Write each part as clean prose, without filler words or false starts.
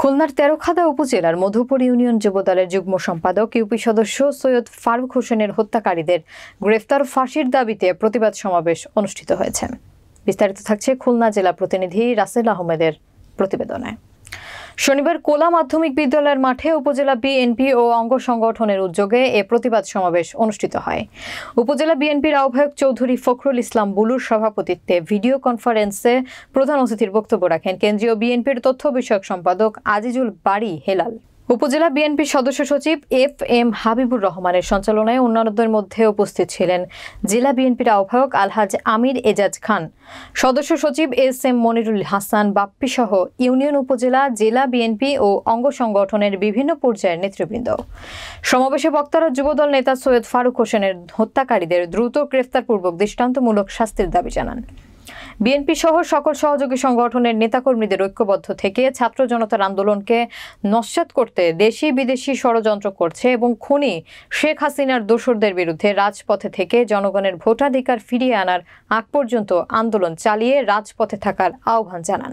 খুলনার তেরোখাদা উপজেলার মধুপুর ইউনিয়ন যুবদলের যুগ্ম সম্পাদক ইউপি সদস্য সৈয়দ ফারুক হোসেনের হত্যাকারীদের গ্রেফতার ফাঁসির দাবিতে প্রতিবাদ সমাবেশ অনুষ্ঠিত হয়েছে। বিস্তারিত থাকছে খুলনা জেলা প্রতিনিধি রাসেল আহমেদের প্রতিবেদনে। শনিবার কোলা মাধ্যমিক বিদ্যালয়ের মাঠে উপজেলা বিএনপি ও অঙ্গ সংগঠনের উদ্যোগে এ প্রতিবাদ সমাবেশ অনুষ্ঠিত হয়। উপজেলা বিএনপির আহ্বায়ক চৌধুরী ফখরুল ইসলাম বুলুর সভাপতিত্বে ভিডিও কনফারেন্সে প্রধান অতিথির বক্তব্য রাখেন কেন্দ্রীয় বিএনপির তথ্য বিষয়ক সম্পাদক আজিজুল বারী হেলাল। উপজেলা বিএনপির সদস্য সচিব FM হাবিবুর রহমানের সঞ্চালনায় অন্যান্যদের মধ্যে উপস্থিত ছিলেন জেলা বিএনপির আহ্বায়ক আলহাজ আমির এজাজ খান, সদস্য সচিব SM মনিরুল হাসান বাপ্পি সহ ইউনিয়ন, উপজেলা, জেলা বিএনপি ও অঙ্গ সংগঠনের বিভিন্ন পর্যায়ের নেতৃবৃন্দ। সমাবেশে বক্তারা যুবদল নেতা সৈয়দ ফারুক হোসেনের হত্যাকারীদের দ্রুত গ্রেফতারপূর্বক দৃষ্টান্তমূলক শাস্তির দাবি জানান। বিএনপি সহ সকল সহযোগী সংগঠনের নেতাকর্মীদের ঐক্যবদ্ধ থেকে ছাত্র জনতার আন্দোলনকে নস্যাৎ করতে দেশি বিদেশি ষড়যন্ত্র করছে এবং খুনি শেখ হাসিনার দোসরদের বিরুদ্ধে রাজপথে থেকে জনগণের ভোটাধিকার ফিরিয়ে আনার আগ পর্যন্ত আন্দোলন চালিয়ে রাজপথে থাকার আহ্বান জানান।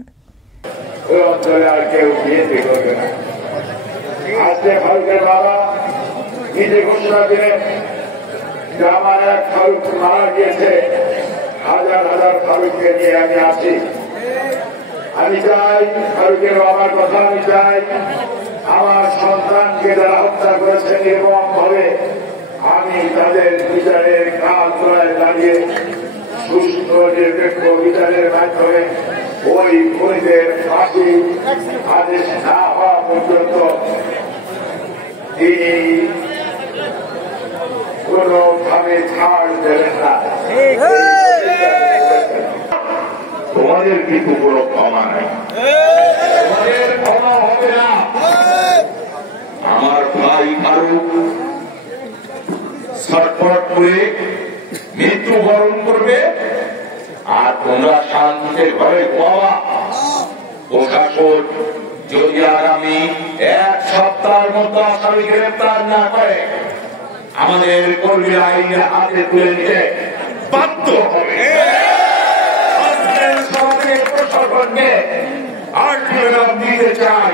হাজার হাজার ফারুককে নিয়ে আমি আসি। আমি চাই ফারুকের বাবার কথা, আমি চাই আমার সন্তানকে যারা হত্যা করেছে নির্মম ভাবে, আমি তাদের বিচারের কাল তলায় দাঁড়িয়ে সুস্থ নিরপেক্ষ বিচারের মাধ্যমে ওই খুনিদের ফাঁসি আদেশ না হওয়া পর্যন্ত তিনি কোনোভাবে ছাড় দেবেন না। তোমাদের কিন্তু কোনো ক্ষমা নাই, তোমাদের ক্ষমা হবে না। আমার ভাই ফারুক ছটফট করে মৃত্যুবরণ করবে আর তোমরা শান্তিতে ঘরে পাওয়া। প্রশাসন যদি আগামী এক সপ্তাহের মধ্যে আসামি গ্রেপ্তার না করে আমাদের কর্মীরা আইনের হাতে তুলে নিতে বাধ্য হবে। প্রশাসনকে আলটিমেটাম দিতে চাই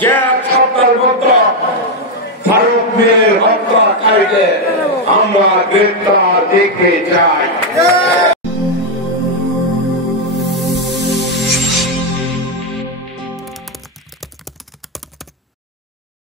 যে এক সপ্তাহের মধ্যে ফারুক মিয়ার হত্যাকারীদের আমরা গ্রেপ্তার দেখতে চাই।